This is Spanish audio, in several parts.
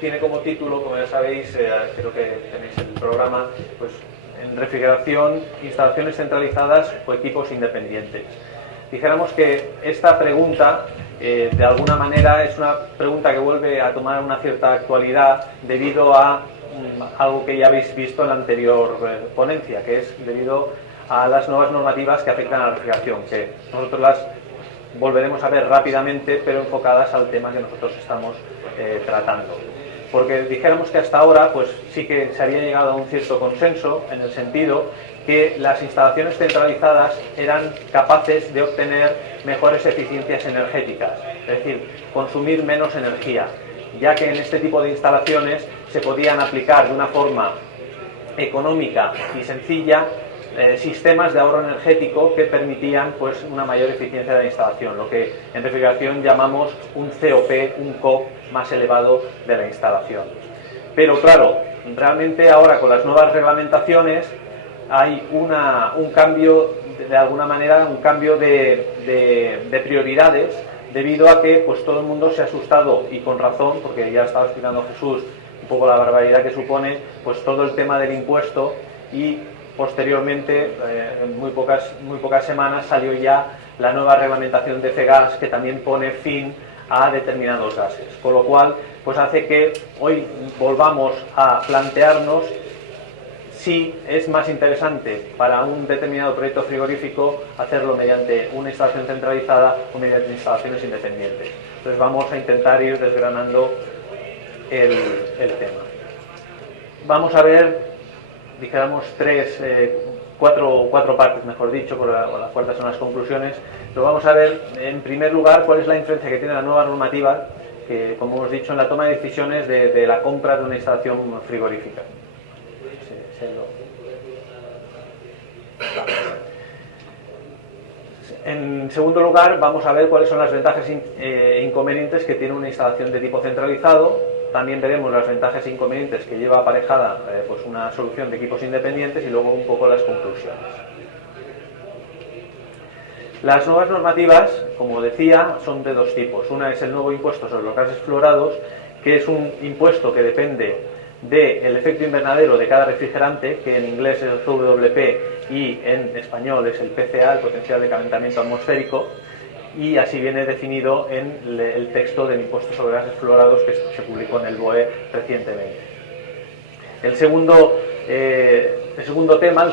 Tiene como título, como ya sabéis, creo que tenéis el programa, pues en refrigeración, instalaciones centralizadas o equipos independientes. Dijéramos que esta pregunta, de alguna manera, es una pregunta que vuelve a tomar una cierta actualidad debido a algo que ya habéis visto en la anterior ponencia, que es debido a las nuevas normativas que afectan a la refrigeración, que nosotros las volveremos a ver rápidamente, pero enfocadas al tema que nosotros estamos tratando. Porque dijéramos que hasta ahora pues sí que se había llegado a un cierto consenso en el sentido que las instalaciones centralizadas eran capaces de obtener mejores eficiencias energéticas, es decir, consumir menos energía, ya que en este tipo de instalaciones se podían aplicar de una forma económica y sencilla sistemas de ahorro energético que permitían pues una mayor eficiencia de la instalación, lo que en refrigeración llamamos un COP, un COP más elevado de la instalación. Pero claro, realmente ahora con las nuevas reglamentaciones hay un cambio, de alguna manera, un cambio de prioridades, debido a que pues todo el mundo se ha asustado, y con razón, porque ya estaba explicando Jesús un poco la barbaridad que supone pues todo el tema del impuesto, y posteriormente, en muy pocas semanas, salió ya la nueva reglamentación de FEGAS, que también pone fin a determinados gases, con lo cual pues hace que hoy volvamos a plantearnos si es más interesante para un determinado proyecto frigorífico hacerlo mediante una instalación centralizada o mediante instalaciones independientes. Entonces vamos a intentar ir desgranando el tema. Vamos a ver, dijéramos, cuatro partes, mejor dicho, por la cuarta son las conclusiones. Pero vamos a ver, en primer lugar, cuál es la influencia que tiene la nueva normativa, que, como hemos dicho, en la toma de decisiones de la compra de una instalación frigorífica. En segundo lugar, vamos a ver cuáles son las ventajas e inconvenientes que tiene una instalación de tipo centralizado. También veremos las ventajas e inconvenientes que lleva aparejada pues una solución de equipos independientes, y luego un poco las conclusiones. Las nuevas normativas, como decía, son de dos tipos. Una es el nuevo impuesto sobre los gases fluorados, que es un impuesto que depende del efecto invernadero de cada refrigerante, que en inglés es el GWP y en español es el PCA, el potencial de calentamiento atmosférico, y así viene definido en el texto del impuesto sobre gases fluorados que se publicó en el BOE recientemente. El segundo tema, la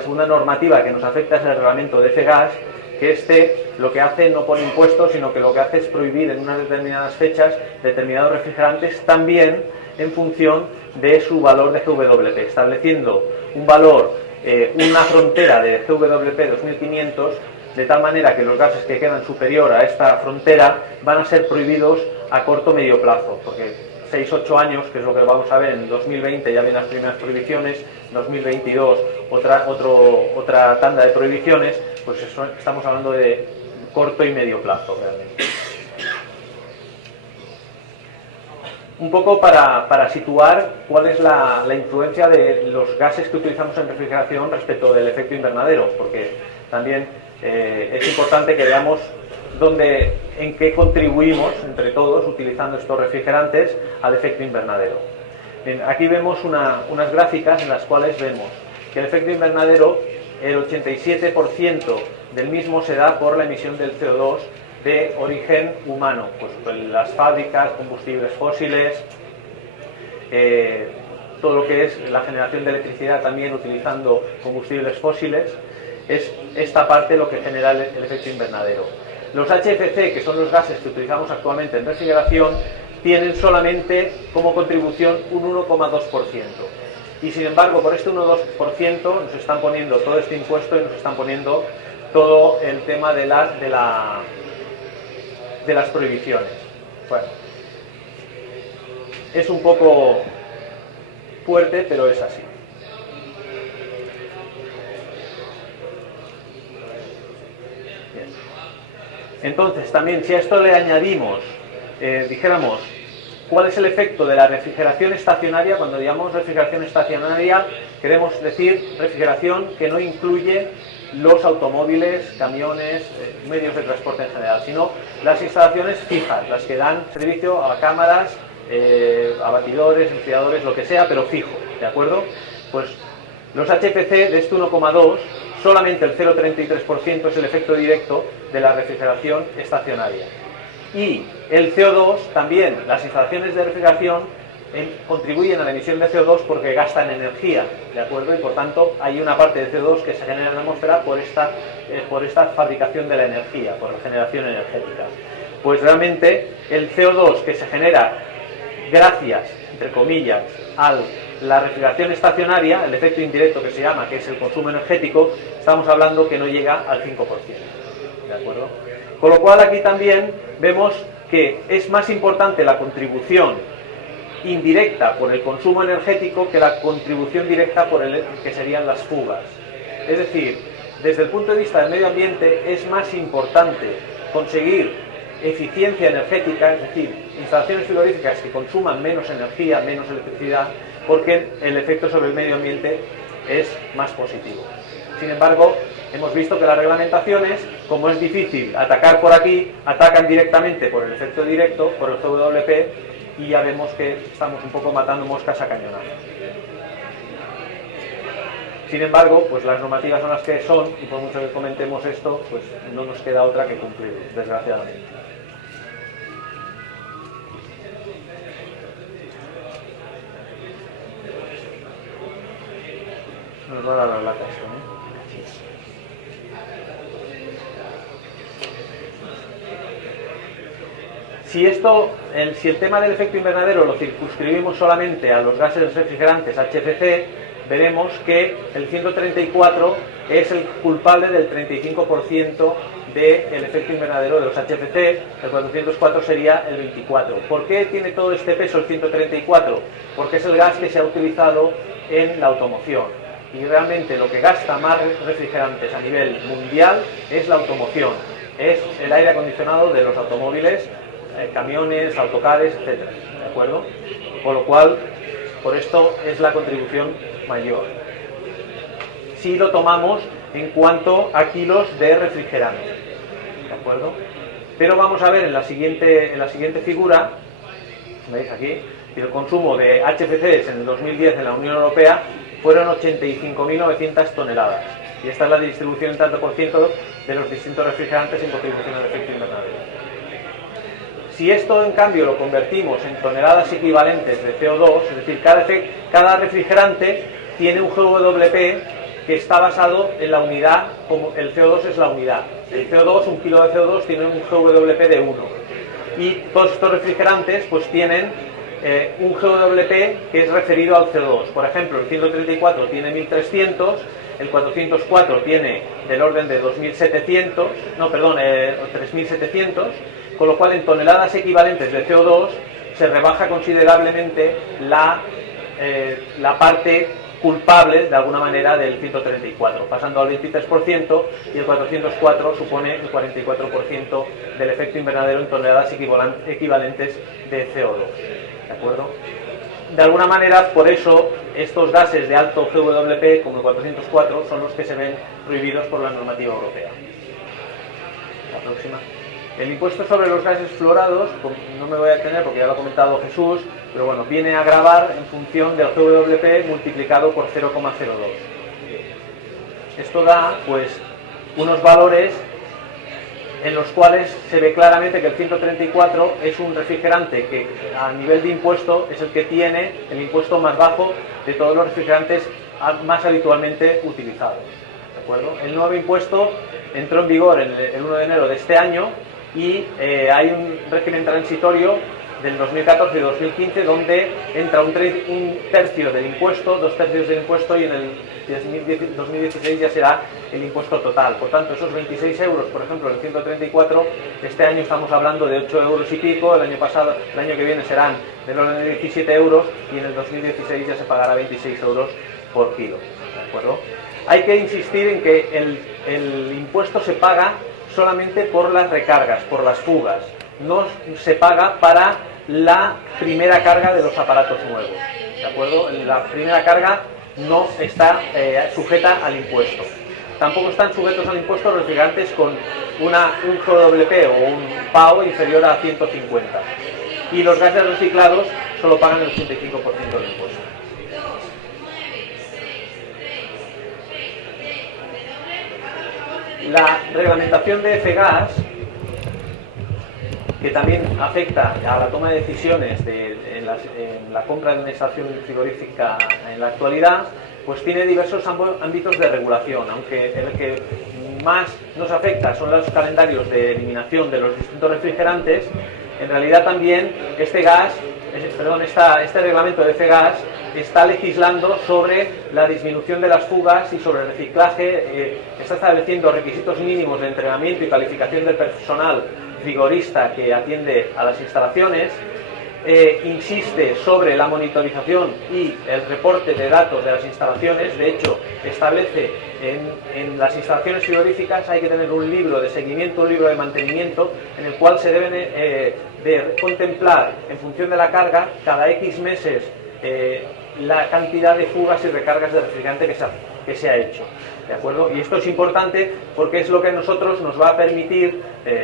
segunda normativa que nos afecta es el reglamento de FEGAS, que lo que hace no pone impuestos, sino que lo que hace es prohibir en unas determinadas fechas determinados refrigerantes, también en función de su valor de GWP, estableciendo un valor, una frontera de GWP 2500, de tal manera que los gases que quedan superior a esta frontera van a ser prohibidos a corto o medio plazo, porque 6-8 años, que es lo que vamos a ver en 2020, ya vienen las primeras prohibiciones, 2022 otra tanda de prohibiciones, pues estamos hablando de corto y medio plazo realmente. Un poco para situar cuál es la influencia de los gases que utilizamos en refrigeración respecto del efecto invernadero, porque también es importante que veamos en qué contribuimos entre todos utilizando estos refrigerantes al efecto invernadero. Bien, aquí vemos unas gráficas en las cuales vemos que el efecto invernadero, el 87% del mismo se da por la emisión del CO2 de origen humano, pues las fábricas, combustibles fósiles, todo lo que es la generación de electricidad también utilizando combustibles fósiles, es esta parte lo que genera el efecto invernadero. Los HFC, que son los gases que utilizamos actualmente en refrigeración, tienen solamente como contribución un 1,2%. Y sin embargo, por este 1,2% nos están poniendo todo este impuesto y nos están poniendo todo el tema de las prohibiciones. Bueno, es un poco fuerte, pero es así. Bien. Entonces, también, si a esto le añadimos, dijéramos, ¿cuál es el efecto de la refrigeración estacionaria? Cuando digamos refrigeración estacionaria, queremos decir refrigeración que no incluye los automóviles, camiones, medios de transporte en general, sino las instalaciones fijas, las que dan servicio a cámaras, a batidores, enfriadores, lo que sea, pero fijo, ¿de acuerdo? Pues los HFC de este 1,2, solamente el 0,33% es el efecto directo de la refrigeración estacionaria. Y el CO2 también, las instalaciones de refrigeración contribuyen a la emisión de CO2 porque gastan energía, ¿de acuerdo? Y por tanto hay una parte de CO2 que se genera en la atmósfera por esta fabricación de la energía, por la generación energética. Pues realmente el CO2 que se genera gracias, entre comillas, a la refrigeración estacionaria, el efecto indirecto que se llama, que es el consumo energético, estamos hablando que no llega al 5%, ¿de acuerdo? Con lo cual aquí también vemos que es más importante la contribución indirecta por el consumo energético que la contribución directa por que serían las fugas. Es decir, desde el punto de vista del medio ambiente es más importante conseguir eficiencia energética, es decir, instalaciones frigoríficas que consuman menos energía, menos electricidad, porque el efecto sobre el medio ambiente es más positivo. Sin embargo, hemos visto que las reglamentaciones, como es difícil atacar por aquí, atacan directamente por el efecto directo, por el GWP, y ya vemos que estamos un poco matando moscas a cañonazos. Sin embargo, pues las normativas son las que son, y por mucho que comentemos esto, pues no nos queda otra que cumplir, desgraciadamente. Nos va a dar la lata esto, ¿no? Si el tema del efecto invernadero lo circunscribimos solamente a los gases refrigerantes HFC, veremos que el 134 es el culpable del 35% del efecto invernadero de los HFC, el 404 sería el 24%. ¿Por qué tiene todo este peso el 134? Porque es el gas que se ha utilizado en la automoción. Y realmente lo que gasta más refrigerantes a nivel mundial es la automoción, es el aire acondicionado de los automóviles, camiones, autocares, etc. ¿De acuerdo? Con lo cual, por esto es la contribución mayor. Si lo tomamos en cuanto a kilos de refrigerante. ¿De acuerdo? Pero vamos a ver en la siguiente figura, ¿veis aquí? El consumo de HFCs en el 2010 en la Unión Europea fueron 85.900 toneladas. Y esta es la distribución en tanto por ciento de los distintos refrigerantes en contribución al efecto invernadero. Si esto, en cambio, lo convertimos en toneladas equivalentes de CO2, es decir, cada refrigerante tiene un GWP que está basado en la unidad, como el CO2 es la unidad. El CO2, un kilo de CO2 tiene un GWP de 1. Y todos estos refrigerantes pues tienen un GWP que es referido al CO2. Por ejemplo, el 134 tiene 1300, el 404 tiene del orden de 3700, con lo cual en toneladas equivalentes de CO2 se rebaja considerablemente la parte culpable, de alguna manera, del 134, pasando al 23%, y el 404 supone el 44% del efecto invernadero en toneladas equivalentes de CO2. ¿De acuerdo? De alguna manera, por eso, estos gases de alto GWP, como el 404, son los que se ven prohibidos por la normativa europea. La próxima. El impuesto sobre los gases fluorados, no me voy a detener porque ya lo ha comentado Jesús, pero bueno, viene a gravar en función del GWP multiplicado por 0,02. Esto da, pues, unos valores en los cuales se ve claramente que el 134 es un refrigerante que a nivel de impuesto es el que tiene el impuesto más bajo de todos los refrigerantes más habitualmente utilizados. ¿De acuerdo? El nuevo impuesto entró en vigor el 1 de enero de este año y hay un régimen transitorio del 2014 y 2015 donde entra un tercio del impuesto, 2 tercios del impuesto, y en el 2016 ya será el impuesto total. Por tanto, esos 26 euros, por ejemplo, el 134, este año estamos hablando de 8 euros y pico, el año que viene serán del orden de 17 euros y en el 2016 ya se pagará 26 euros por kilo. ¿De acuerdo? Hay que insistir en que el impuesto se paga solamente por las recargas, por las fugas. No se paga para la primera carga de los aparatos nuevos. ¿De acuerdo? La primera carga no está sujeta al impuesto. tampoco están sujetos al impuesto los refrigerantes con un GWP o un PAO inferior a 150. Y los gases reciclados solo pagan el 85% del impuesto. La reglamentación de F-gas, que también afecta a la toma de decisiones en la compra de una instalación frigorífica en la actualidad, pues tiene diversos ámbitos de regulación, aunque el que más nos afecta son los calendarios de eliminación de los distintos refrigerantes. En realidad también este reglamento de F-gas está legislando sobre la disminución de las fugas y sobre el reciclaje, está estableciendo requisitos mínimos de entrenamiento y calificación del personal frigorista que atiende a las instalaciones, insiste sobre la monitorización y el reporte de datos de las instalaciones. De hecho, establece en las instalaciones frigoríficas hay que tener un libro de seguimiento, un libro de mantenimiento, en el cual se deben de contemplar, en función de la carga, cada X meses la cantidad de fugas y recargas de refrigerante que se ha hecho. ¿De acuerdo? Y esto es importante porque es lo que a nosotros nos va a permitir,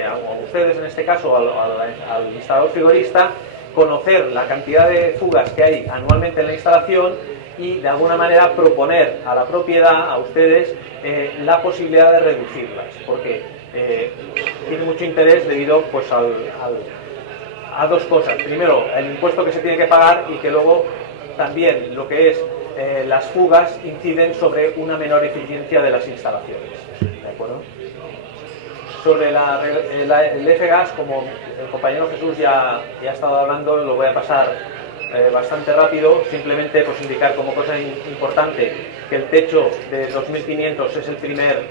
a ustedes en este caso, al instalador frigorista, conocer la cantidad de fugas que hay anualmente en la instalación y de alguna manera proponer a la propiedad, a ustedes, la posibilidad de reducirlas, porque tiene mucho interés debido pues, a dos cosas. Primero, el impuesto que se tiene que pagar, y que luego también lo que es las fugas inciden sobre una menor eficiencia de las instalaciones. ¿De acuerdo? Sobre el F-gas, como el compañero Jesús ya ha estado hablando, lo voy a pasar bastante rápido. Simplemente pues indicar como cosa importante que el techo de 2.500 es el primer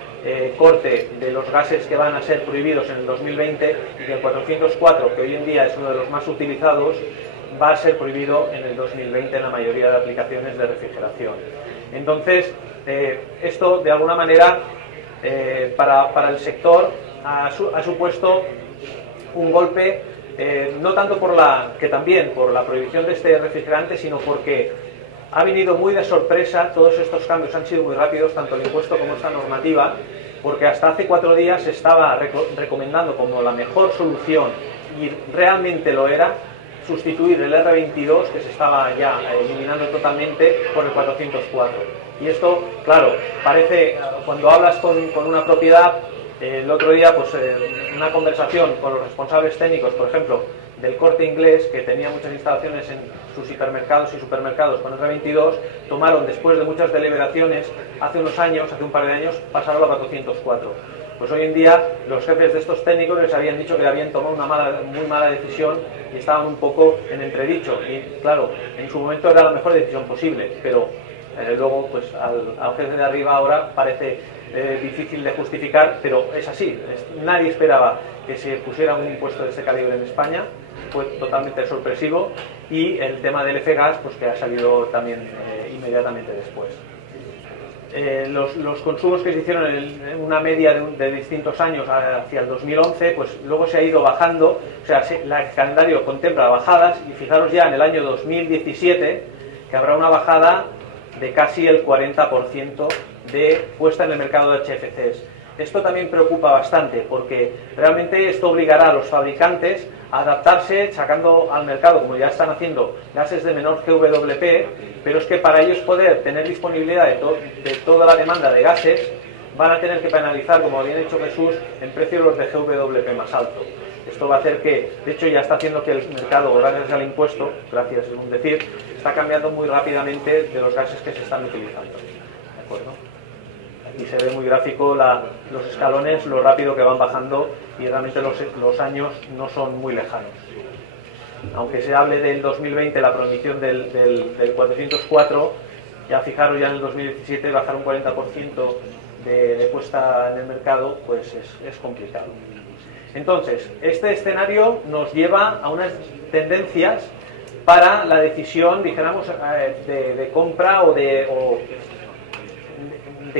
corte de los gases que van a ser prohibidos en el 2020, y que el 404, que hoy en día es uno de los más utilizados, va a ser prohibido en el 2020 en la mayoría de aplicaciones de refrigeración. Entonces, esto de alguna manera para el sector ha supuesto un golpe, no tanto que también por la prohibición de este refrigerante, sino porque ha venido muy de sorpresa. Todos estos cambios han sido muy rápidos, tanto el impuesto como esta normativa, porque hasta hace 4 días se estaba recomendando como la mejor solución, y realmente lo era, sustituir el R22, que se estaba ya eliminando totalmente, por el 404. Y esto, claro, parece, cuando hablas con una propiedad, el otro día, pues una conversación con los responsables técnicos, por ejemplo, del Corte Inglés, que tenía muchas instalaciones en sus hipermercados y supermercados con R22, tomaron, después de muchas deliberaciones, hace un par de años, pasaron a 404. Pues hoy en día los jefes de estos técnicos les habían dicho que le habían tomado una muy mala decisión y estaban un poco en entredicho. Y claro, en su momento era la mejor decisión posible, pero luego pues al jefe de arriba ahora parece difícil de justificar, pero es así. Nadie esperaba que se pusiera un impuesto de ese calibre en España, fue totalmente sorpresivo, y el tema del F-gas, pues que ha salido también inmediatamente después. Los consumos que se hicieron en una media de distintos años hacia el 2011, pues luego se ha ido bajando. O sea, el calendario contempla bajadas, y fijaros ya en el año 2017 que habrá una bajada de casi el 40% de puesta en el mercado de HFCs. Esto también preocupa bastante, porque realmente esto obligará a los fabricantes a adaptarse, sacando al mercado, como ya están haciendo, gases de menor GWP, pero es que para ellos poder tener disponibilidad de toda la demanda de gases, van a tener que penalizar, como había dicho Jesús, en precio los de GWP más alto. Esto va a hacer que, de hecho ya está haciendo que el mercado, gracias al impuesto, gracias, es un decir, está cambiando muy rápidamente de los gases que se están utilizando. ¿De acuerdo? Aquí se ve muy gráfico los escalones, lo rápido que van bajando, y realmente los años no son muy lejanos. Aunque se hable del 2020, la prohibición del 404, ya fijaros, ya en el 2017 bajar un 40% de puesta en el mercado, pues es complicado. Entonces, este escenario nos lleva a unas tendencias para la decisión, dijéramos, de compra o de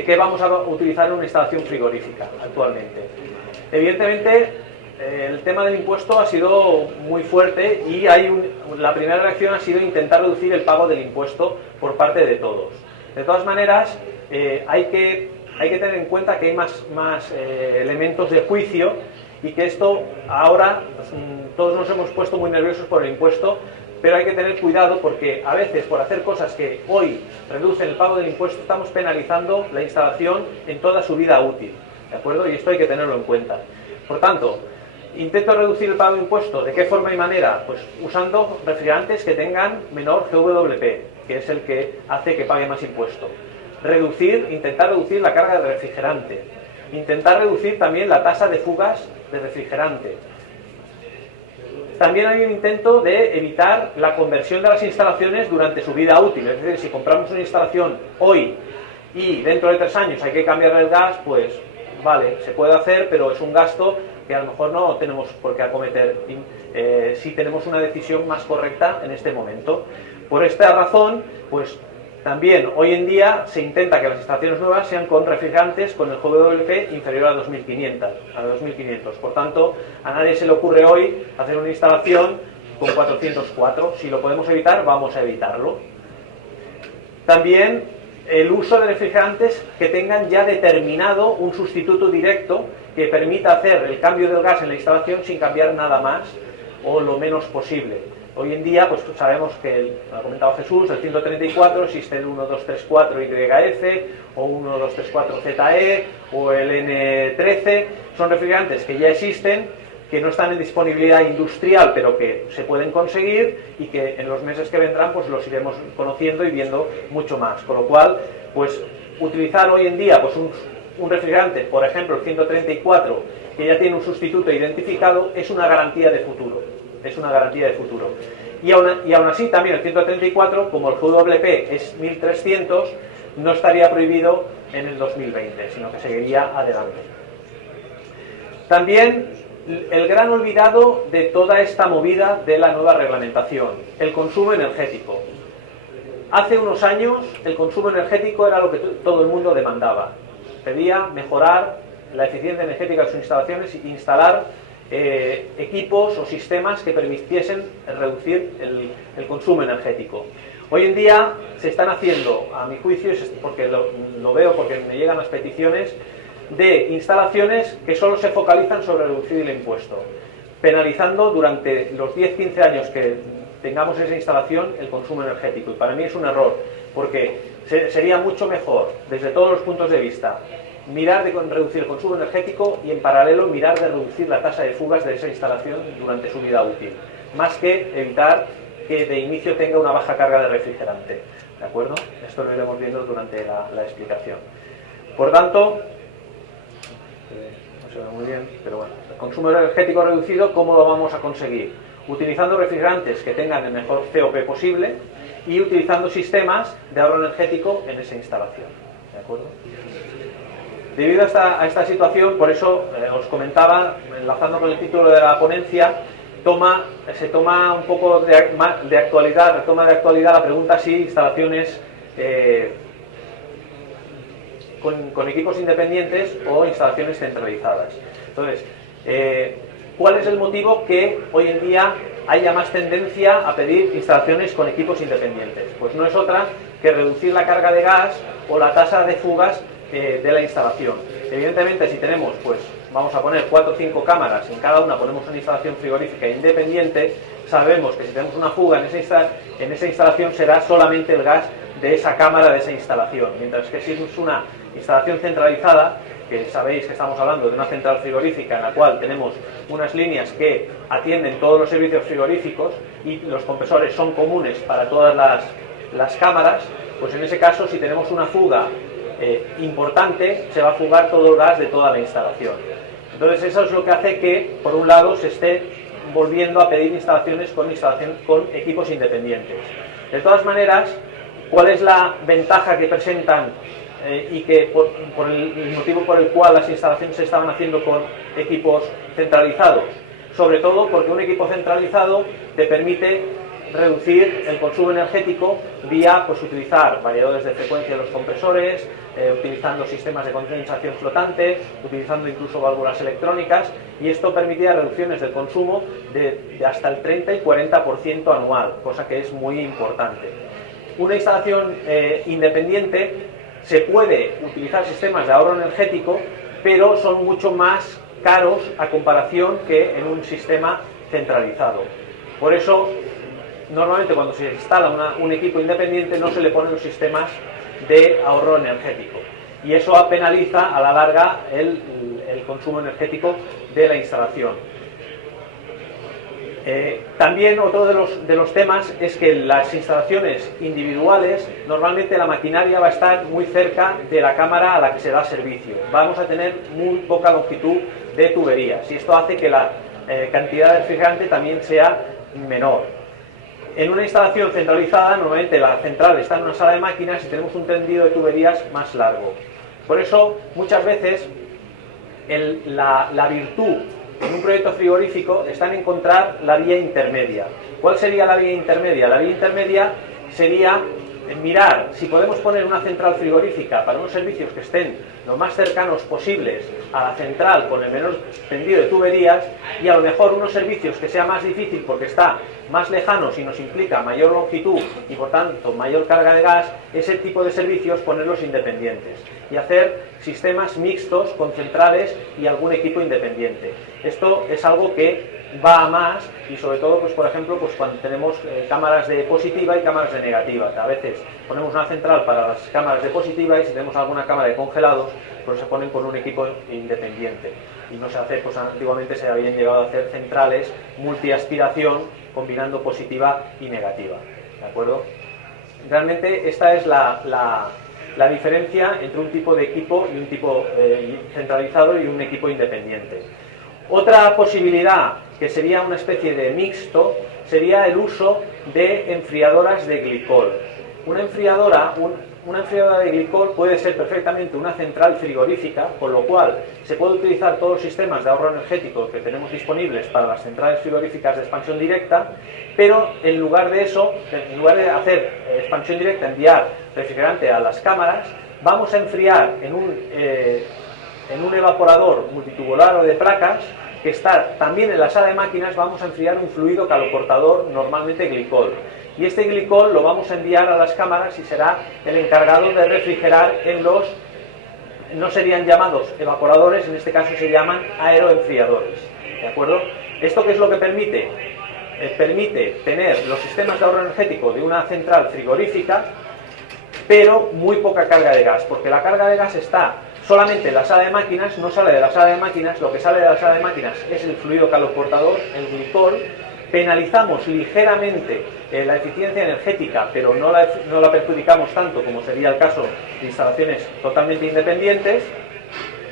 qué vamos a utilizar en una instalación frigorífica actualmente. Evidentemente, el tema del impuesto ha sido muy fuerte, y la primera reacción ha sido intentar reducir el pago del impuesto por parte de todos. De todas maneras, hay que hay que tener en cuenta que hay más elementos de juicio y que esto ahora todos nos hemos puesto muy nerviosos por el impuesto, pero hay que tener cuidado porque a veces por hacer cosas que hoy reducen el pago del impuesto estamos penalizando la instalación en toda su vida útil, ¿de acuerdo? Y esto hay que tenerlo en cuenta. Por tanto, intento reducir el pago de impuesto. ¿De qué forma y manera? Pues usando refrigerantes que tengan menor GWP, que es el que hace que pague más impuesto. Intentar reducir la carga de refrigerante. Intentar reducir también la tasa de fugas de refrigerante. También hay un intento de evitar la conversión de las instalaciones durante su vida útil. Es decir, si compramos una instalación hoy y dentro de 3 años hay que cambiar el gas, pues vale, se puede hacer, pero es un gasto que a lo mejor no tenemos por qué acometer si tenemos una decisión más correcta en este momento. Por esta razón, pues también hoy en día se intenta que las instalaciones nuevas sean con refrigerantes con el GWP inferior a 2500. Por tanto, a nadie se le ocurre hoy hacer una instalación con 404. Si lo podemos evitar, vamos a evitarlo. También el uso de refrigerantes que tengan ya determinado un sustituto directo que permita hacer el cambio del gas en la instalación sin cambiar nada más o lo menos posible. Hoy en día, pues sabemos que, lo ha comentado Jesús, el 134 existe el 1234 YF o 1234 ZE o el N13. Son refrigerantes que ya existen, que no están en disponibilidad industrial, pero que se pueden conseguir y que en los meses que vendrán pues los iremos conociendo y viendo mucho más. Con lo cual, pues utilizar hoy en día pues un refrigerante, por ejemplo el 134, que ya tiene un sustituto identificado, es una garantía de futuro. Es una garantía de futuro. Y aún así también el 134, como el GWP es 1300, no estaría prohibido en el 2020, sino que seguiría adelante. También el gran olvidado de toda esta movida de la nueva reglamentación, el consumo energético. Hace unos años el consumo energético era lo que todo el mundo demandaba. Pedía mejorar la eficiencia energética de sus instalaciones e instalar equipos o sistemas que permitiesen reducir el consumo energético. Hoy en día se están haciendo, a mi juicio, porque lo veo porque me llegan las peticiones, de instalaciones que solo se focalizan sobre reducir el impuesto, penalizando durante los 10-15 años que tengamos esa instalación el consumo energético. Y para mí es un error, porque sería mucho mejor, desde todos los puntos de vista, mirar de reducir el consumo energético y en paralelo mirar de reducir la tasa de fugas de esa instalación durante su vida útil, más que evitar que de inicio tenga una baja carga de refrigerante. ¿De acuerdo? Esto lo iremos viendo durante la explicación. Por tanto, no se ve muy bien, pero bueno, el consumo energético reducido, ¿cómo lo vamos a conseguir? Utilizando refrigerantes que tengan el mejor COP posible y utilizando sistemas de ahorro energético en esa instalación. ¿De acuerdo? Debido a esta situación, por eso os comentaba, enlazando con el título de la ponencia, se toma un poco de actualidad, retoma de actualidad la pregunta si instalaciones con equipos independientes o instalaciones centralizadas. Entonces, ¿cuál es el motivo que hoy en día haya más tendencia a pedir instalaciones con equipos independientes? Pues no es otra que reducir la carga de gas o la tasa de fugas de la instalación. Evidentemente, si tenemos, pues vamos a poner 4 o 5 cámaras, en cada una ponemos una instalación frigorífica independiente, sabemos que si tenemos una fuga en esa instalación será solamente el gas de esa cámara, de esa instalación, mientras que si es una instalación centralizada, que sabéis que estamos hablando de una central frigorífica en la cual tenemos unas líneas que atienden todos los servicios frigoríficos y los compresores son comunes para todas las cámaras, pues en ese caso, si tenemos una fuga importante, se va a fugar todo el gas de toda la instalación. Entonces eso es lo que hace que, por un lado, se esté volviendo a pedir instalaciones con equipos independientes. De todas maneras, ¿cuál es la ventaja que presentan y que por el motivo por el cual las instalaciones se estaban haciendo con equipos centralizados? Sobre todo porque un equipo centralizado te permite reducir el consumo energético vía pues utilizar variadores de frecuencia de los compresores, utilizando sistemas de condensación flotante, utilizando incluso válvulas electrónicas, y esto permitía reducciones del consumo de hasta el 30 y 40% anual, cosa que es muy importante. Una instalación independiente Se puede utilizar sistemas de ahorro energético, pero son mucho más caros a comparación que en un sistema centralizado. Por eso, normalmente cuando se instala un equipo independiente no se le ponen los sistemas de ahorro energético. Y eso penaliza a la larga el consumo energético de la instalación. También otro de los temas es que en las instalaciones individuales normalmente la maquinaria va a estar muy cerca de la cámara a la que se da servicio. Vamos a tener muy poca longitud de tuberías y esto hace que la cantidad de refrigerante también sea menor. En una instalación centralizada normalmente la central está en una sala de máquinas y tenemos un tendido de tuberías más largo. Por eso muchas veces la virtud en un proyecto frigorífico está en encontrar la vía intermedia. ¿Cuál sería la vía intermedia? La vía intermedia sería mirar si podemos poner una central frigorífica para unos servicios que estén lo más cercanos posibles a la central con el menor tendido de tuberías, y a lo mejor unos servicios que sea más difícil porque está más lejanos y nos implica mayor longitud y por tanto mayor carga de gas, ese tipo de servicios ponerlos independientes y hacer sistemas mixtos con centrales y algún equipo independiente. Esto es algo que va a más y sobre todo, pues por ejemplo, pues cuando tenemos cámaras de positiva y cámaras de negativa. A veces ponemos una central para las cámaras de positiva y si tenemos alguna cámara de congelados, pues se ponen con un equipo independiente. Y no se hace, pues antiguamente se habían llegado a hacer centrales multiaspiración combinando positiva y negativa. ¿De acuerdo? Realmente esta es la diferencia entre un tipo de equipo y un tipo centralizado y un equipo independiente. Otra posibilidad, que sería una especie de mixto, sería el uso de enfriadoras de glicol. Una enfriadora de glicol puede ser perfectamente una central frigorífica, con lo cual se puede utilizar todos los sistemas de ahorro energético que tenemos disponibles para las centrales frigoríficas de expansión directa, pero en lugar de eso, en lugar de hacer expansión directa, enviar refrigerante a las cámaras, vamos a enfriar en un evaporador multitubular o de placas que está también en la sala de máquinas. Vamos a enfriar un fluido caloportador, normalmente glicol, y este glicol lo vamos a enviar a las cámaras y será el encargado de refrigerar en los, no serían llamados evaporadores, en este caso se llaman aeroenfriadores. ¿De acuerdo? ¿Esto qué es lo que permite? Permite tener los sistemas de ahorro energético de una central frigorífica, pero muy poca carga de gas, porque la carga de gas está solamente en la sala de máquinas, no sale de la sala de máquinas. Lo que sale de la sala de máquinas es el fluido caloportador, el glicol. Penalizamos ligeramente la eficiencia energética, pero no la perjudicamos tanto como sería el caso de instalaciones totalmente independientes,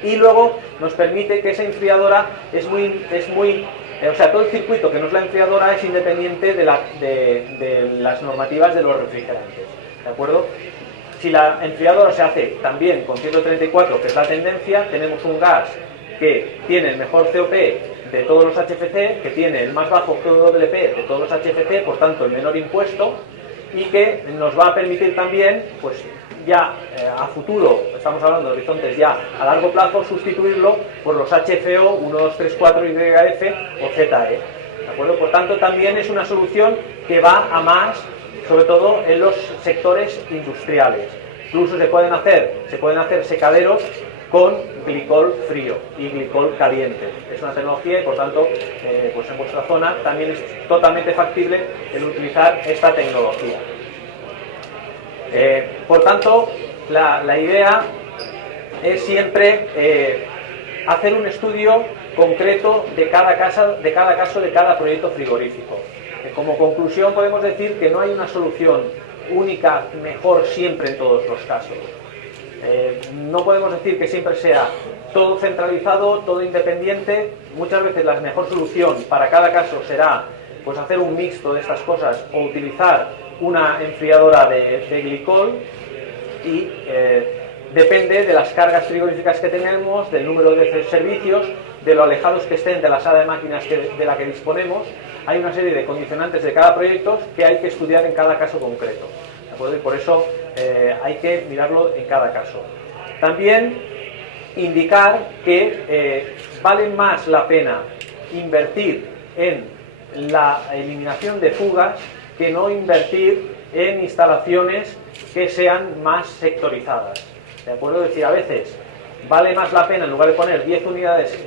y luego nos permite que esa enfriadora o sea, todo el circuito que nos la enfriadora es independiente de las normativas de los refrigerantes. ¿De acuerdo? Si la enfriadora se hace también con 134, que es la tendencia, tenemos un gas que tiene el mejor COP de todos los HFC, que tiene el más bajo GWP de todos los HFC, por tanto el menor impuesto, y que nos va a permitir también, pues ya a futuro, estamos hablando de horizontes ya a largo plazo, sustituirlo por los HFO 1, 2, 3, 4, YF o ZE. ¿De acuerdo? Por tanto, también es una solución que va a más, sobre todo en los sectores industriales. Incluso se pueden hacer secaderos con glicol frío y glicol caliente. Es una tecnología y por tanto pues en vuestra zona también es totalmente factible el utilizar esta tecnología. Por tanto, la idea es siempre hacer un estudio concreto de cada caso, de cada proyecto frigorífico. Como conclusión podemos decir que no hay una solución única, mejor siempre en todos los casos. No podemos decir que siempre sea todo centralizado, todo independiente. Muchas veces la mejor solución para cada caso será pues hacer un mixto de estas cosas o utilizar una enfriadora de glicol, y depende de las cargas frigoríficas que tenemos, del número de servicios, de lo alejados que estén de la sala de máquinas de la que disponemos. Hay una serie de condicionantes de cada proyecto que hay que estudiar en cada caso concreto. ¿De acuerdo? Y por eso hay que mirarlo en cada caso. También indicar que vale más la pena invertir en la eliminación de fugas que no invertir en instalaciones que sean más sectorizadas. ¿de acuerdo? Es decir, a veces vale más la pena, en lugar de poner 10 unidades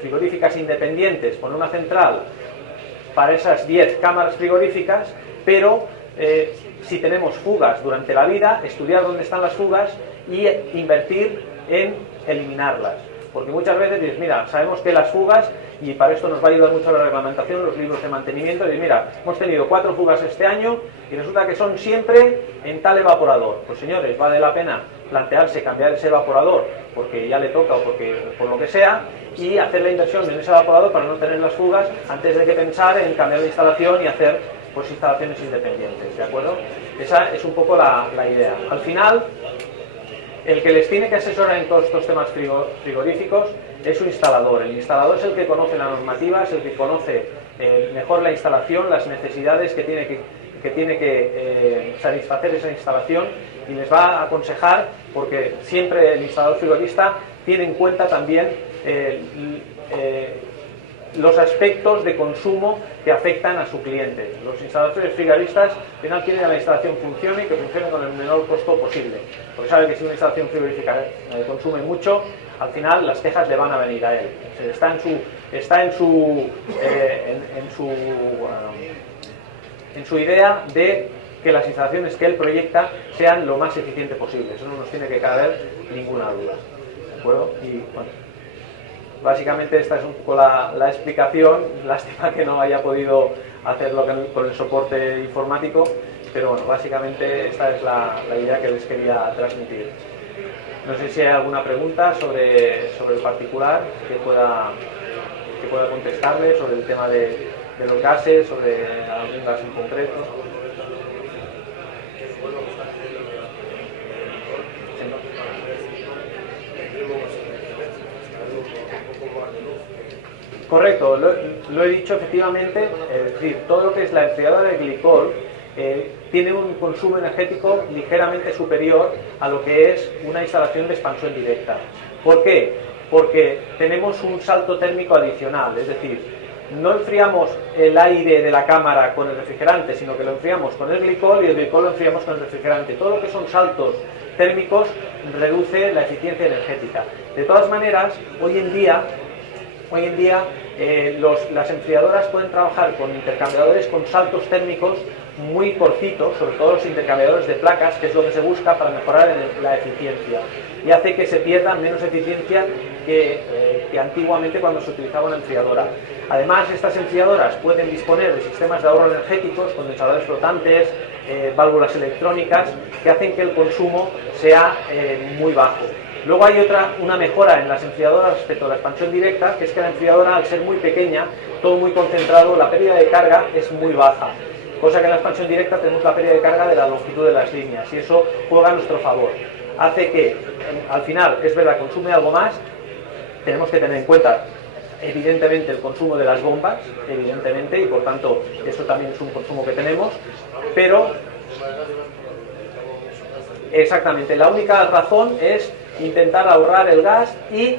frigoríficas independientes, poner una central para esas 10 cámaras frigoríficas, pero si tenemos fugas durante la vida, estudiar dónde están las fugas y invertir en eliminarlas. Porque muchas veces dices, mira, sabemos que las fugas, y para esto nos va a ayudar mucho la reglamentación, los libros de mantenimiento, y mira, hemos tenido 4 fugas este año y resulta que son siempre en tal evaporador. Pues señores, vale la pena plantearse cambiar ese evaporador porque ya le toca o porque por lo que sea, y hacer la inversión en ese evaporador para no tener las fugas antes de que pensar en cambiar de instalación y hacer pues instalaciones independientes, ¿de acuerdo? Esa es un poco la idea. Al final, el que les tiene que asesorar en todos estos temas frigoríficos es su instalador. El instalador es el que conoce la normativa, es el que conoce mejor la instalación, las necesidades que tiene que satisfacer esa instalación, y les va a aconsejar, porque siempre el instalador frigorista tiene en cuenta también los aspectos de consumo que afectan a su cliente. Los instaladores frigoristas al final quieren que la instalación funcione y que funcione con el menor costo posible, porque saben que si una instalación frigorífica consume mucho, al final las quejas le van a venir a él. Está en su idea de que las instalaciones que él proyecta sean lo más eficiente posible. Eso no nos tiene que caber ninguna duda, ¿de acuerdo? Y bueno, básicamente esta es un poco la explicación. Lástima que no haya podido hacerlo con el soporte informático, pero bueno, básicamente esta es la idea que les quería transmitir. No sé si hay alguna pregunta sobre el particular que pueda contestarle, sobre el tema de los gases, sobre algún gas en concreto. Correcto, lo he dicho efectivamente, es decir, todo lo que es la enfriadora de glicol tiene un consumo energético ligeramente superior a lo que es una instalación de expansión directa. ¿Por qué? Porque tenemos un salto térmico adicional, es decir, no enfriamos el aire de la cámara con el refrigerante, sino que lo enfriamos con el glicol y el glicol lo enfriamos con el refrigerante. Todo lo que son saltos térmicos reduce la eficiencia energética. De todas maneras, hoy en día las enfriadoras pueden trabajar con intercambiadores con saltos térmicos muy cortitos, sobre todo los intercambiadores de placas, que es lo que se busca para mejorar la eficiencia, y hace que se pierda menos eficiencia que antiguamente cuando se utilizaba una enfriadora. Además, estas enfriadoras pueden disponer de sistemas de ahorro energéticos, condensadores flotantes, válvulas electrónicas, que hacen que el consumo sea muy bajo. Luego hay una mejora en las enfriadoras respecto a la expansión directa, que es que la enfriadora, al ser muy pequeña, todo muy concentrado, la pérdida de carga es muy baja, cosa que en la expansión directa tenemos la pérdida de carga de la longitud de las líneas, y eso juega a nuestro favor. Hace que, al final, es verdad, consume algo más. Tenemos que tener en cuenta, evidentemente, el consumo de las bombas, evidentemente, y por tanto, eso también es un consumo que tenemos, pero, exactamente, la única razón es intentar ahorrar el gas y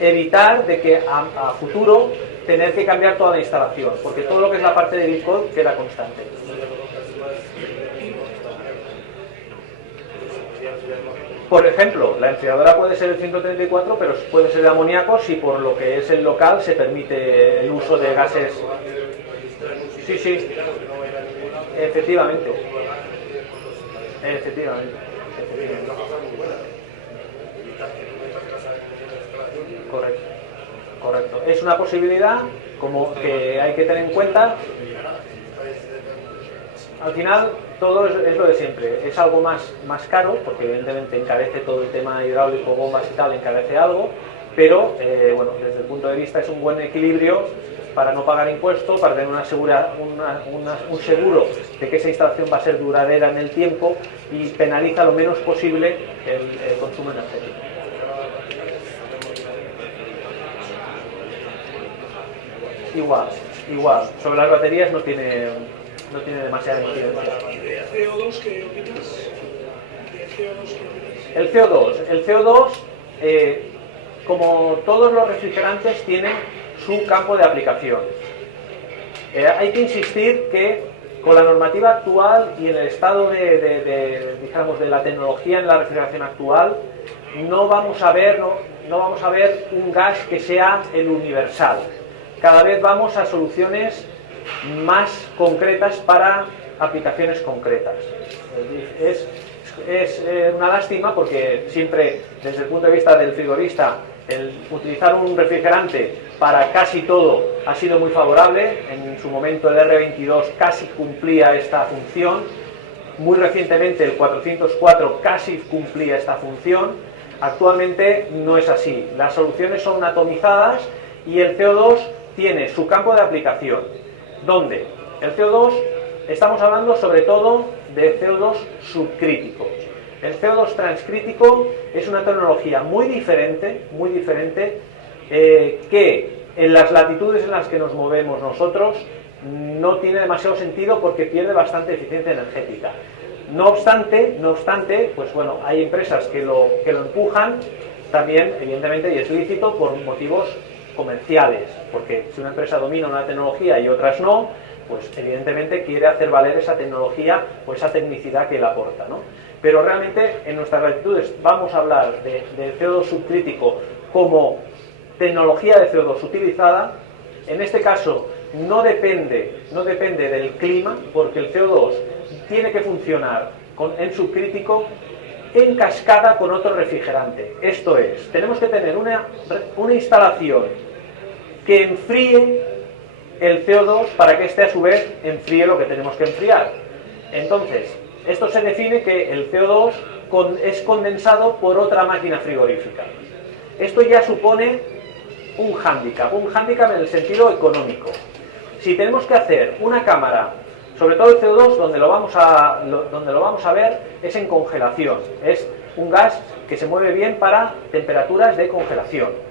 evitar de que a futuro tener que cambiar toda la instalación, porque todo lo que es la parte de glicol queda constante. Por ejemplo, la enfriadora puede ser el 134, pero puede ser de amoníaco si por lo que es el local se permite el uso de gases. Sí, sí, efectivamente. Efectivamente. Correcto, correcto. Es una posibilidad como que hay que tener en cuenta. Al final, todo es lo de siempre. Es algo más caro, porque evidentemente encarece todo el tema hidráulico, bombas y tal, encarece algo, pero bueno, desde el punto de vista es un buen equilibrio para no pagar impuestos, para tener un seguro de que esa instalación va a ser duradera en el tiempo y penaliza lo menos posible el consumo energético. Igual. Sobre las baterías no tiene demasiada incidencia. ¿Y de CO2 qué opinas? El CO2, como todos los refrigerantes, tienen su campo de aplicación. Hay que insistir que con la normativa actual y en el estado dijéramos, de la tecnología en la refrigeración actual, no vamos a ver un gas que sea el universal. Cada vez vamos a soluciones más concretas para aplicaciones concretas. Es una lástima porque siempre, desde el punto de vista del frigorista, el utilizar un refrigerante para casi todo ha sido muy favorable. En su momento el R22 casi cumplía esta función. Muy recientemente el 404 casi cumplía esta función. Actualmente no es así. Las soluciones son atomizadas y el CO2 tiene su campo de aplicación. ¿Dónde? El CO2, estamos hablando sobre todo de CO2 subcrítico. El CO2 transcrítico es una tecnología muy diferente, que en las latitudes en las que nos movemos nosotros no tiene demasiado sentido porque pierde bastante eficiencia energética. No obstante, pues bueno, hay empresas que lo empujan también, evidentemente, y es lícito por motivos comerciales, porque si una empresa domina una tecnología y otras no, pues evidentemente quiere hacer valer esa tecnología o esa tecnicidad que le aporta, ¿no? Pero realmente en nuestras latitudes vamos a hablar de CO2 subcrítico como tecnología de CO2 utilizada. En este caso no depende del clima, porque el CO2 tiene que funcionar en subcrítico en cascada con otro refrigerante. Esto es, tenemos que tener una instalación que enfríe el CO2 para que éste a su vez enfríe lo que tenemos que enfriar. Entonces, esto se define que el CO2 es condensado por otra máquina frigorífica. Esto ya supone un hándicap en el sentido económico. Si tenemos que hacer una cámara, sobre todo el CO2, donde lo vamos a ver es en congelación. Es un gas que se mueve bien para temperaturas de congelación.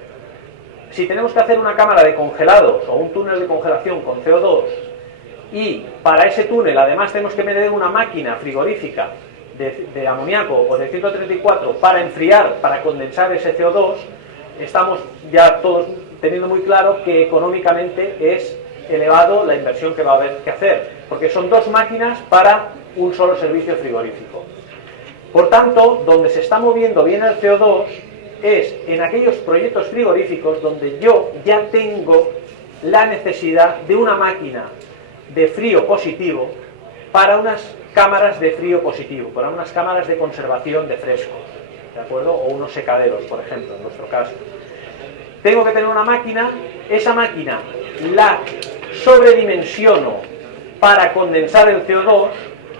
Si tenemos que hacer una cámara de congelados o un túnel de congelación con CO2 y para ese túnel además tenemos que meter una máquina frigorífica de amoníaco o de 134 para enfriar, para condensar ese CO2, estamos ya todos teniendo muy claro que económicamente es elevado la inversión que va a haber que hacer, porque son dos máquinas para un solo servicio frigorífico. Por tanto, donde se está moviendo bien el CO2 es en aquellos proyectos frigoríficos donde yo ya tengo la necesidad de una máquina de frío positivo para unas cámaras de frío positivo, para unas cámaras de conservación de frescos, ¿de acuerdo? O unos secaderos, por ejemplo, en nuestro caso. Tengo que tener una máquina, esa máquina la sobredimensiono para condensar el CO2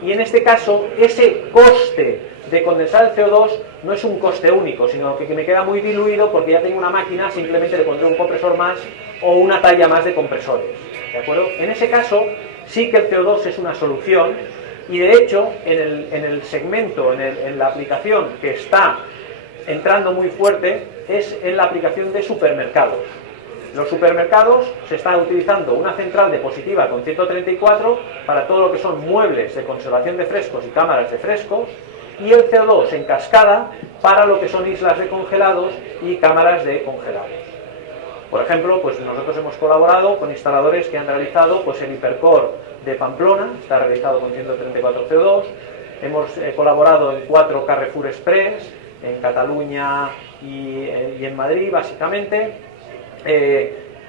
y en este caso ese coste de condensar el CO2 no es un coste único, sino que me queda muy diluido porque ya tengo una máquina, simplemente le pondré un compresor más o una talla más de compresores, ¿de acuerdo? En ese caso sí que el CO2 es una solución y de hecho en el segmento, en la aplicación que está entrando muy fuerte es en la aplicación de supermercados. Los supermercados se está utilizando una central depositiva con 134 para todo lo que son muebles de conservación de frescos y cámaras de frescos y el CO2 en cascada para lo que son islas de congelados y cámaras de congelados. Por ejemplo, pues nosotros hemos colaborado con instaladores que han realizado pues el Hipercore de Pamplona, está realizado con 134 CO2, hemos colaborado en 4 Carrefour Express, en Cataluña y en Madrid básicamente.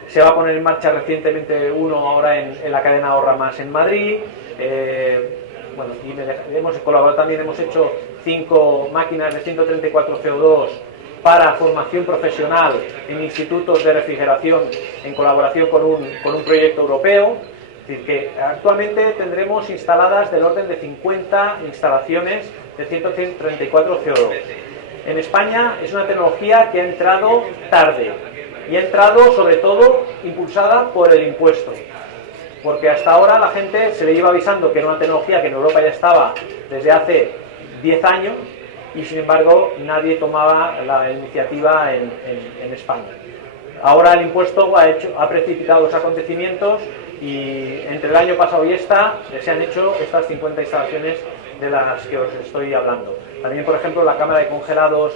Se va a poner en marcha recientemente uno ahora en la cadena Ahorra Más en Madrid. Bueno, y hemos colaborado también, hemos hecho 5 máquinas de 134 CO2 para formación profesional en institutos de refrigeración en colaboración con un proyecto europeo. Es decir, que actualmente tendremos instaladas del orden de 50 instalaciones de 134 CO2. En España es una tecnología que ha entrado tarde y ha entrado sobre todo impulsada por el impuesto, porque hasta ahora la gente se le iba avisando que era una tecnología que en Europa ya estaba desde hace 10 años y sin embargo nadie tomaba la iniciativa en España. Ahora el impuesto ha precipitado los acontecimientos y entre el año pasado y se han hecho estas 50 instalaciones de las que os estoy hablando. También, por ejemplo, la cámara de congelados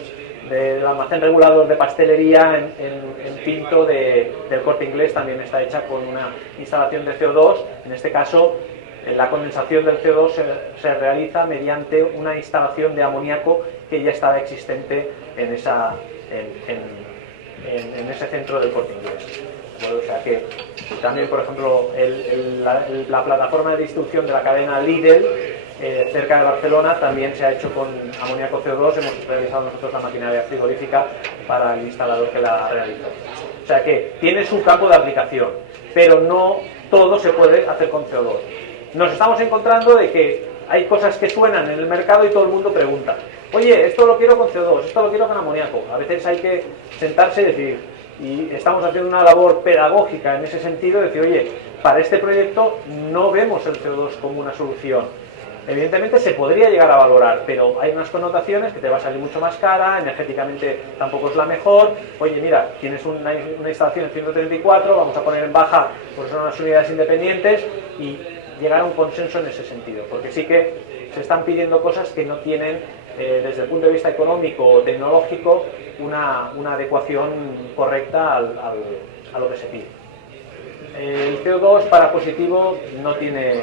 del almacén regulador de pastelería en Pinto del Corte Inglés también está hecha con una instalación de CO2, en este caso La condensación del CO2 se realiza mediante una instalación de amoníaco que ya estaba existente en ese centro del Corte Inglés. Bueno, o sea que también, por ejemplo, la plataforma de distribución de la cadena Lidl cerca de Barcelona también se ha hecho con amoníaco CO2. Hemos realizado nosotros la maquinaria frigorífica para el instalador que la realizó. O sea que tiene su campo de aplicación, pero no todo se puede hacer con CO2. Nos estamos encontrando de que hay cosas que suenan en el mercado y todo el mundo pregunta: oye, esto lo quiero con CO2, esto lo quiero con amoníaco. A veces hay que sentarse y decir, y estamos haciendo una labor pedagógica en ese sentido, de decir, oye, para este proyecto no vemos el CO2 como una solución. Evidentemente se podría llegar a valorar, pero hay unas connotaciones que te va a salir mucho más cara, energéticamente tampoco es la mejor. Oye, mira, tienes una instalación en 134, vamos a poner en baja, pues son unas unidades independientes, y llegar a un consenso en ese sentido, porque sí que se están pidiendo cosas que no tienen, desde el punto de vista económico o tecnológico, una adecuación correcta a lo que se pide. El CO2 para positivo no tiene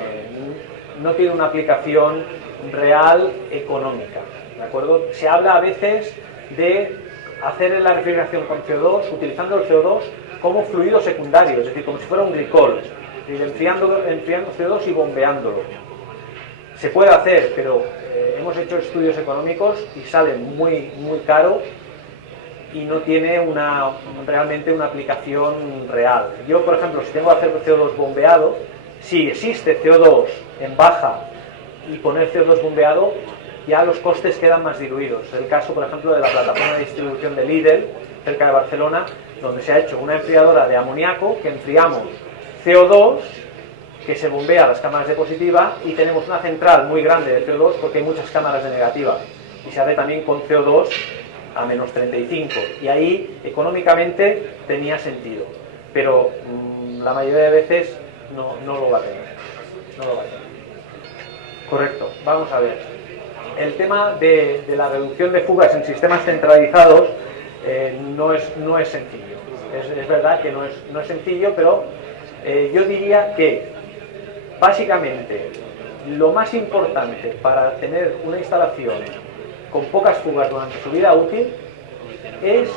una aplicación real económica, ¿de acuerdo? Se habla a veces de hacer la refrigeración con CO2, utilizando el CO2 como fluido secundario, es decir, como si fuera un glicol, enfriando CO2 y bombeándolo. Se puede hacer, pero hemos hecho estudios económicos y sale muy, muy caro y no tiene realmente una aplicación real. Yo, por ejemplo, si tengo que hacer CO2 bombeado, si existe CO2 en baja y poner CO2 bombeado, ya los costes quedan más diluidos. El caso, por ejemplo, de la plataforma de distribución de Lidl, cerca de Barcelona, donde se ha hecho una enfriadora de amoníaco, que enfriamos CO2, que se bombea a las cámaras de positiva, y tenemos una central muy grande de CO2 porque hay muchas cámaras de negativa, y se hace también con CO2 a menos 35, y ahí económicamente tenía sentido, pero la mayoría de veces no lo va a tener. Correcto, vamos a ver. El tema de la reducción de fugas en sistemas centralizados no es sencillo. Es verdad que no es sencillo, pero yo diría que básicamente lo más importante para tener una instalación con pocas fugas durante su vida útil es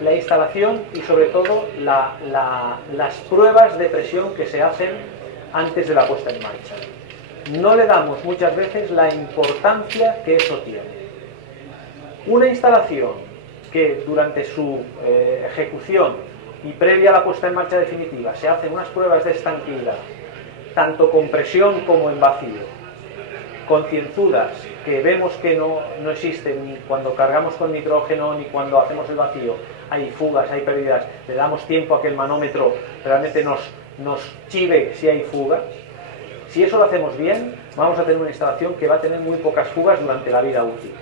la instalación y sobre todo las pruebas de presión que se hacen antes de la puesta en marcha. No le damos muchas veces la importancia que eso tiene. Una instalación que durante su ejecución y previa a la puesta en marcha definitiva se hacen unas pruebas de estanqueidad, tanto con presión como en vacío, concienzudas, que vemos que no existen ni cuando cargamos con nitrógeno ni cuando hacemos el vacío, hay fugas, hay pérdidas, le damos tiempo a que el manómetro realmente nos chive si hay fugas. Si eso lo hacemos bien, vamos a tener una instalación que va a tener muy pocas fugas durante la vida útil.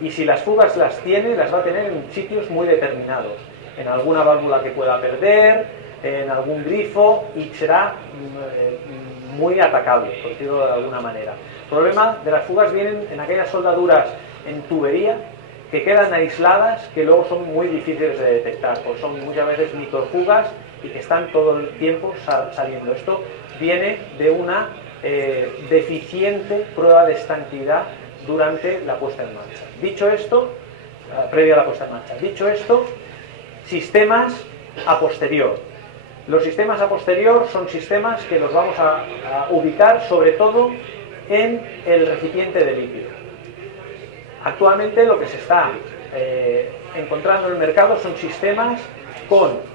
Y si las fugas las tiene, las va a tener en sitios muy determinados, en alguna válvula que pueda perder, en algún grifo, y será muy atacable, por decirlo de alguna manera. El problema de las fugas vienen en aquellas soldaduras en tubería que quedan aisladas, que luego son muy difíciles de detectar, porque son muchas veces microfugas y que están todo el tiempo saliendo. Esto viene de una deficiente prueba de estanqueidad durante la puesta en marcha. Dicho esto, previa a la puesta en marcha. Dicho esto, sistemas a posterior. Los sistemas a posterior son sistemas que los vamos a ubicar sobre todo en el recipiente de líquido. Actualmente lo que se está encontrando en el mercado son sistemas con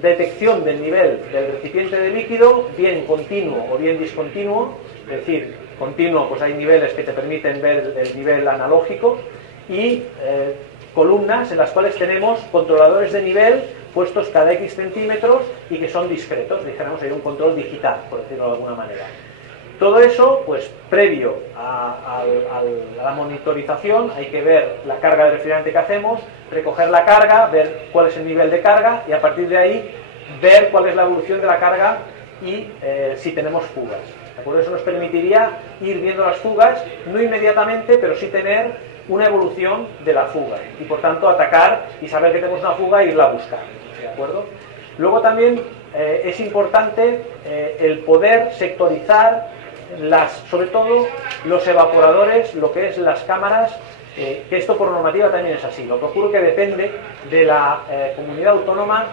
detección del nivel del recipiente de líquido, bien continuo o bien discontinuo. Es decir, continuo, pues hay niveles que te permiten ver el nivel analógico, y columnas en las cuales tenemos controladores de nivel puestos cada X centímetros y que son discretos, dijéramos, hay un control digital, por decirlo de alguna manera. Todo eso, pues previo a la monitorización, hay que ver la carga de refrigerante que hacemos, recoger la carga, ver cuál es el nivel de carga, y a partir de ahí ver cuál es la evolución de la carga y si tenemos fugas. Por eso nos permitiría ir viendo las fugas, no inmediatamente, pero sí tener una evolución de la fuga, y por tanto atacar y saber que tenemos una fuga e irla a buscar, ¿de acuerdo? Luego también es importante el poder sectorizar sobre todo los evaporadores, lo que es las cámaras, que esto por normativa también es así. Lo que ocurre que depende de la comunidad autónoma,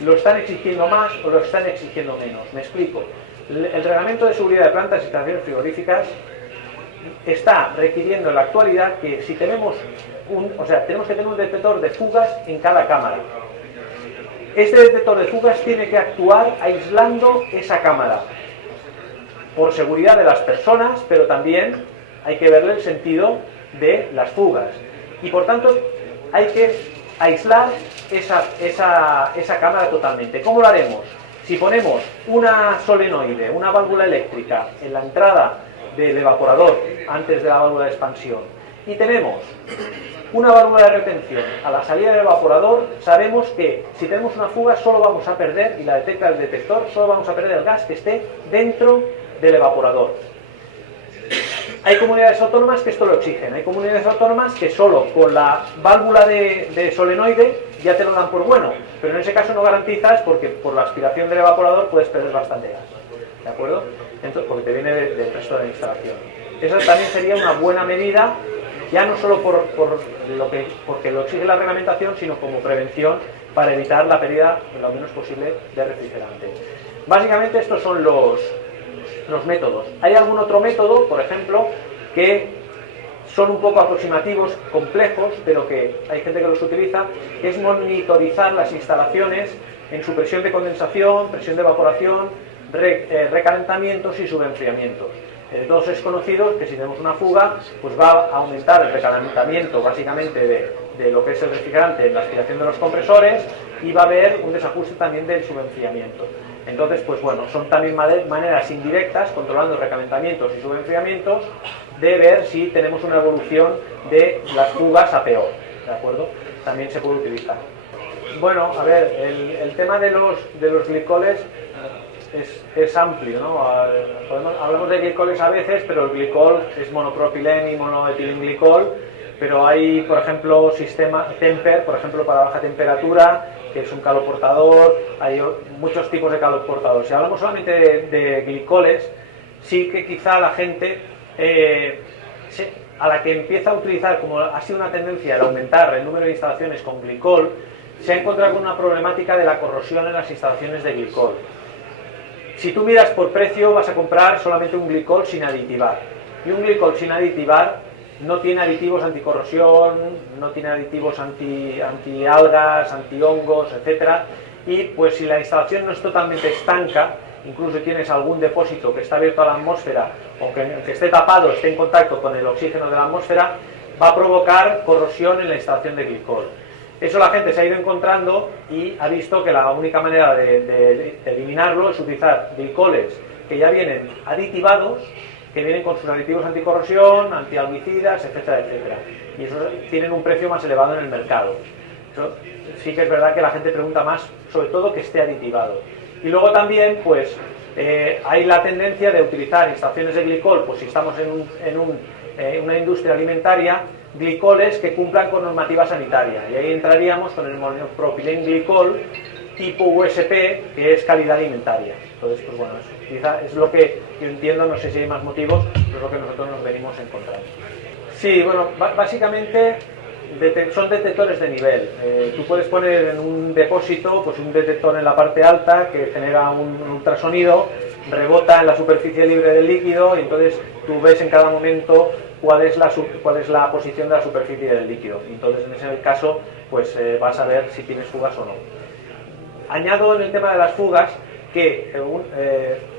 lo están exigiendo más o lo están exigiendo menos. Me explico. El reglamento de seguridad de plantas y instalaciones frigoríficas está requiriendo en la actualidad que si tenemos tenemos que tener un detector de fugas en cada cámara. Este detector de fugas tiene que actuar aislando esa cámara por seguridad de las personas, pero también hay que verle el sentido de las fugas. Y por tanto hay que aislar esa cámara totalmente. ¿Cómo lo haremos? Si ponemos una solenoide, una válvula eléctrica en la entrada del evaporador antes de la válvula de expansión y tenemos una válvula de retención a la salida del evaporador, sabemos que si tenemos una fuga solo vamos a perder, y la detecta el detector, solo vamos a perder el gas que esté dentro del evaporador. Hay comunidades autónomas que esto lo exigen, hay comunidades autónomas que solo con la válvula de solenoide ya te lo dan por bueno, pero en ese caso no garantizas porque por la aspiración del evaporador puedes perder bastante gas, ¿de acuerdo? Entonces, porque te viene del resto de la instalación. Esa también sería una buena medida, ya no solo porque lo exige la reglamentación, sino como prevención para evitar la pérdida lo menos posible de refrigerante. Básicamente estos son los métodos. Hay algún otro método, por ejemplo, que son un poco aproximativos, complejos, pero que hay gente que los utiliza, que es monitorizar las instalaciones en su presión de condensación, presión de evaporación, recalentamientos y subenfriamientos. Todos es conocido que si tenemos una fuga, pues va a aumentar el recalentamiento básicamente de lo que es el refrigerante en la aspiración de los compresores y va a haber un desajuste también del subenfriamiento. Entonces, pues bueno, son también maneras indirectas, controlando recalentamientos y subenfriamientos, de ver si tenemos una evolución de las fugas a peor, ¿de acuerdo? También se puede utilizar. Bueno, a ver, el tema de los glicoles es amplio, ¿no? Hablamos de glicoles a veces, pero el glicol es monopropileno y monoetilenglicol, pero hay, por ejemplo, sistema Temper, por ejemplo, para baja temperatura, que es un caloportador, hay muchos tipos de caloportador. Si hablamos solamente de glicoles, sí que quizá la gente, a la que empieza a utilizar, como ha sido una tendencia el aumentar el número de instalaciones con glicol, se ha encontrado con una problemática de la corrosión en las instalaciones de glicol. Si tú miras por precio, vas a comprar solamente un glicol sin aditivar. Y un glicol sin aditivar no tiene aditivos anticorrosión, no tiene aditivos anti-algas, anti-hongos, etc. Y pues si la instalación no es totalmente estanca, incluso tienes algún depósito que está abierto a la atmósfera, o que aunque esté tapado, esté en contacto con el oxígeno de la atmósfera, va a provocar corrosión en la instalación de glicol. Eso la gente se ha ido encontrando y ha visto que la única manera de eliminarlo es utilizar glicoles que ya vienen aditivados, que vienen con sus aditivos anticorrosión, antialgicidas, etcétera, etcétera. Y esos tienen un precio más elevado en el mercado. Eso sí que es verdad que la gente pregunta más, sobre todo que esté aditivado. Y luego también, pues, hay la tendencia de utilizar instalaciones de glicol, pues si estamos en una industria alimentaria, glicoles que cumplan con normativa sanitaria. Y ahí entraríamos con el monopropilenglicol tipo USP, que es calidad alimentaria. Entonces, pues bueno, quizá es lo que yo entiendo, no sé si hay más motivos, pero es lo que nosotros nos venimos encontrando. Sí, bueno, básicamente son detectores de nivel. Tú puedes poner en un depósito pues un detector en la parte alta que genera un ultrasonido, rebota en la superficie libre del líquido y entonces tú ves en cada momento cuál es la posición de la superficie del líquido. Entonces en ese caso pues vas a ver si tienes fugas o no. Añado en el tema de las fugas que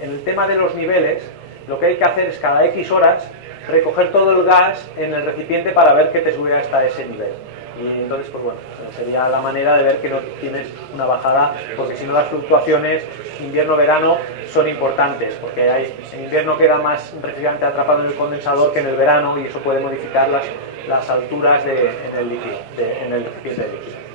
en el tema de los niveles lo que hay que hacer es cada X horas recoger todo el gas en el recipiente para ver que te sube hasta ese nivel. Y entonces, pues bueno, sería la manera de ver que no tienes una bajada, porque si no las fluctuaciones invierno-verano son importantes, porque en invierno queda más refrigerante atrapado en el condensador que en el verano y eso puede modificar las alturas en el líquido, en el recipiente de líquido.